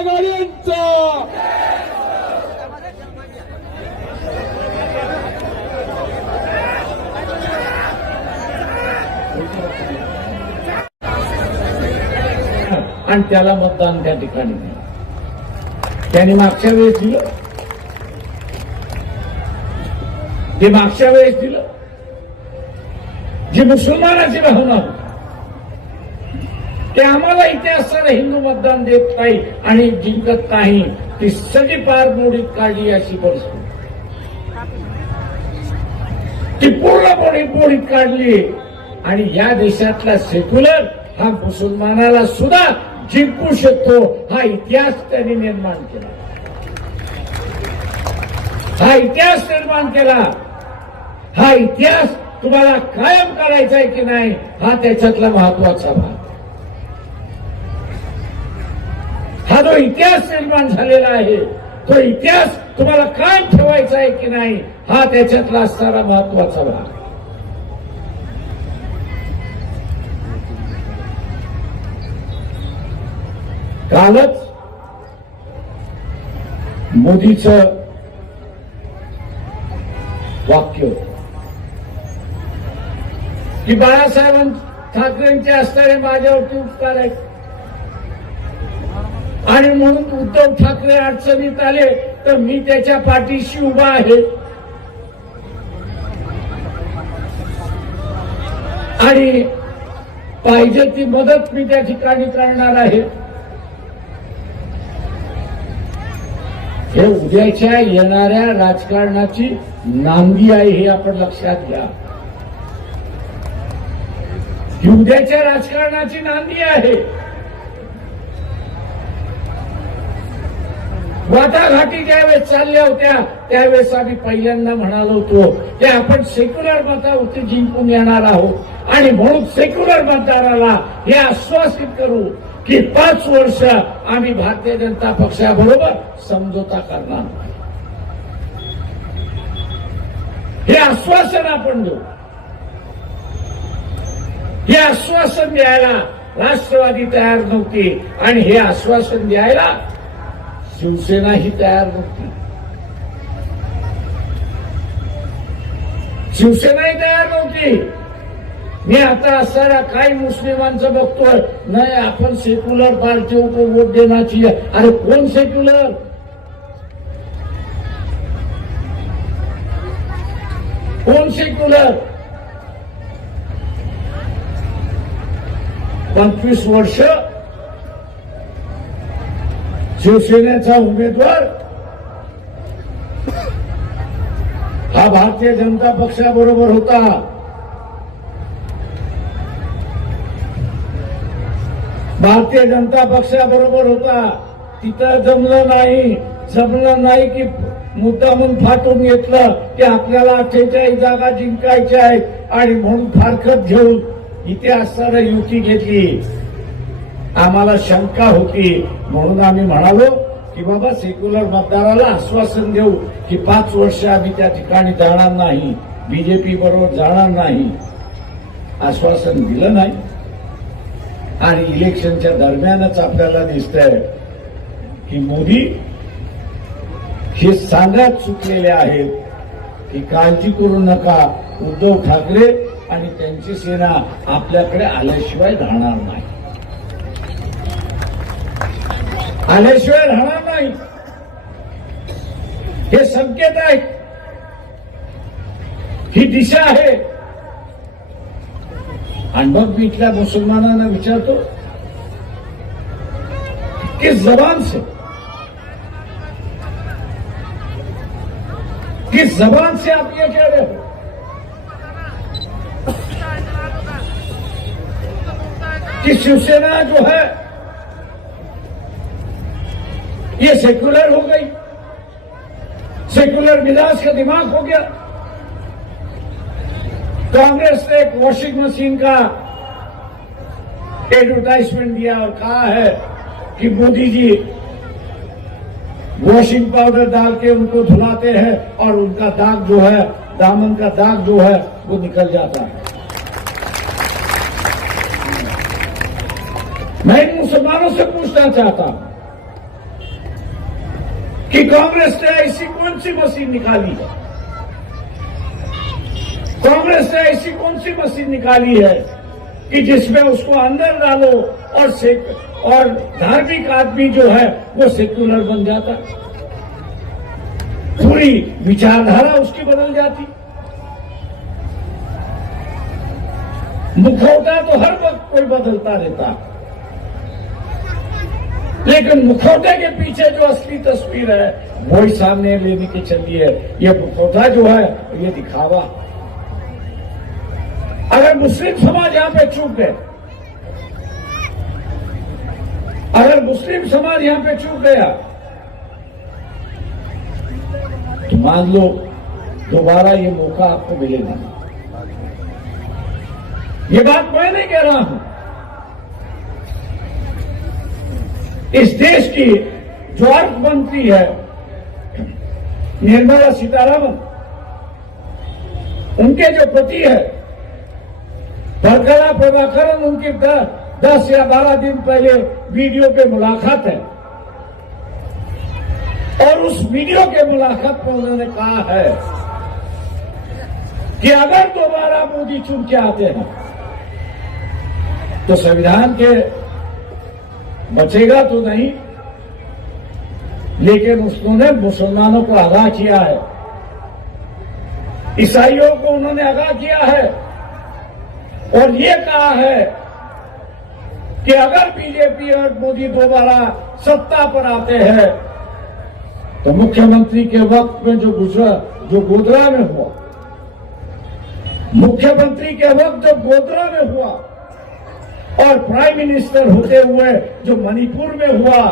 आघाडींचा आणि त्याला मतदान त्या ठिकाणी त्याने मागच्या वेळेस दिलं. ते मागच्या वेळेस दिलं. जी मुसलमानाची भावना होती. ते आम्हाला इथे असताना हिंदू मतदान देत नाही आणि जिंकत नाही ती सगळी पार मोडीत काढली अशी परिस्थिती. ती पूर्णपणे मोडीत काढली. आणि या देशातला सेक्युलर हा मुसलमानाला सुद्धा जिंकू शकतो हा इतिहास त्यांनी निर्माण केला. हा इतिहास निर्माण केला. हा इतिहास तुम्हाला कायम करायचा आहे की नाही हा त्याच्यातला महत्त्वाचा भाग. हा जो इतिहास निर्माण झालेला आहे तो इतिहास तुम्हाला कायम ठेवायचा आहे की नाही हा त्याच्यातला असणारा महत्त्वाचा भाग. कालच मोदीचं वाक्य की बाळासाहेब ठाकरेंचे असणारे माझ्यावरती उपकार आहेत. आणि म्हणून उद्धव ठाकरे अडचणीत आले तर मी त्याच्या पाठीशी उभा आहे. आणि पाहिजे ती मदत मी त्या ठिकाणी करणार आहे. हे उद्याच्या येणाऱ्या राजकारणाची नांदी आहे हे आपण लक्षात घ्या. ही उद्याच्या राजकारणाची नांदी आहे. वाटाघाटी ज्यावेळेस चालल्या होत्या त्यावेळेस आम्ही पहिल्यांदा म्हणालो होतो की आपण सेक्युलर मतावरती जिंकून येणार आहोत आणि म्हणून सेक्युलर मतदाराला हे आश्वासित करू की पाच वर्ष आम्ही भारतीय जनता पक्षाबरोबर समझोता करणार नाही. हे आश्वासन आपण देऊ हे आश्वासन द्यायला राष्ट्रवादी तयार नव्हती आणि हे आश्वासन द्यायला शिवसेना ही तयार नव्हती. शिवसेनाही तयार नव्हती. मी आता असणाऱ्या काही मुस्लिमांचं बघतोय. नाही आपण सेक्युलर पार्टी होतो वोट देण्याची अरे कोण सेक्युलर? कोण सेक्युलर? पंचवीस वर्ष शिवसेनेचा उमेदवार. हा भारतीय जनता पक्षाबरोबर होता. भारतीय जनता पक्षाबरोबर होता. तिथं जमलं नाही जमलं नाही की मुद्दा म्हणून फाटून घेतलं की आपल्याला अठ्ठेचाळीस जागा जिंकायच्या आहेत. आणि म्हणून फारकत घेऊन इथे असताना युती घेतली. आम्हाला शंका होती. म्हणून आम्ही म्हणालो की बाबा सेक्युलर मतदाराला आश्वासन देऊ की पाच वर्ष आम्ही त्या ठिकाणी जाणार नाही. बीजेपी बरोबर जाणार नाही. आश्वासन दिलं नाही. आणि इलेक्शनच्या दरम्यानच आपल्याला दिसतंय की मोदी हे सांगत चुकलेले आहेत की काळजी करू नका. उद्धव ठाकरे आणि त्यांची सेना आपल्याकडे आल्याशिवाय राहणार नाही. आल्याशिवाय राहणार नाही. हे संकेत आहेत ही दिशा आहे. आणि मग मी इथल्या मुसलमानांना विचारतो किस जबान से किस जबान से आप ये कह रहे हो? कि शिवसेना जो है ये सेक्युलर हो गई। सेक्युलर मिजाज का दिमाग हो गया। कांग्रेस ने एक वॉशिंग मशीन का एडवर्टाइजमेंट दिया और कहा है कि मोदी जी वॉशिंग पाउडर डाल के उनको धुलाते हैं और उनका दाग जो है, दामन का दाग जो है, वो निकल जाता है। मैं इन मुसलमानों से पूछना चाहता हूँ कि कांग्रेस ने ऐसी कौन सी मशीन निकाली है? कांग्रेस ने ऐसी कौन सी मशीन निकाली है कि जिसमें उसको अंदर डालो और और धार्मिक आदमी जो है, वो सेक्युलर बन जाता? पूरी विचारधारा उसकी बदल जाती। मुखौटा तो हर वक्त कोई बदलता रहता। लेकिन मुखौटे के पीछे जो असली तस्वीर है वो ही सामने लेने की चली है ये मुखौटा जो है, ये दिखावा। अगर मुस्लिम समाज यहाँ पे चूक गए, अगर मुस्लिम समाज यहाँ पे चूक गया तो मान लो, दोबारा ये मौका आपको मिलेगा। ये बात मैं नहीं कह रहा हूँ। इस देश की जो अर्थ मंत्री है निर्मला सीतारामन। उनके जो पति है भरकला प्रभाकरण उनकी दस या बारह दिन पहले वीडियो पे मुलाकात है। और उस वीडियो के मुलाकात में उन्होंने कहा है कि अगर दोबारा मोदी चुन के आते हैं तो संविधान के बचेगा तो नहीं, लेकिन उसने मुसलमानों को आगाह किया है। ईसाइयों को उन्होंने आगाह किया है और ये कहा है कि अगर बीजेपी और मोदी दोबारा सत्ता पर आते हैं तो मुख्यमंत्री के वक्त में जो गुजरा, जो गोधरा में हुआ, मुख्यमंत्री के वक्त जो गोधरा में हुआ और प्राइम मिनिस्टर होते हुए जो मणिपुर में हुआ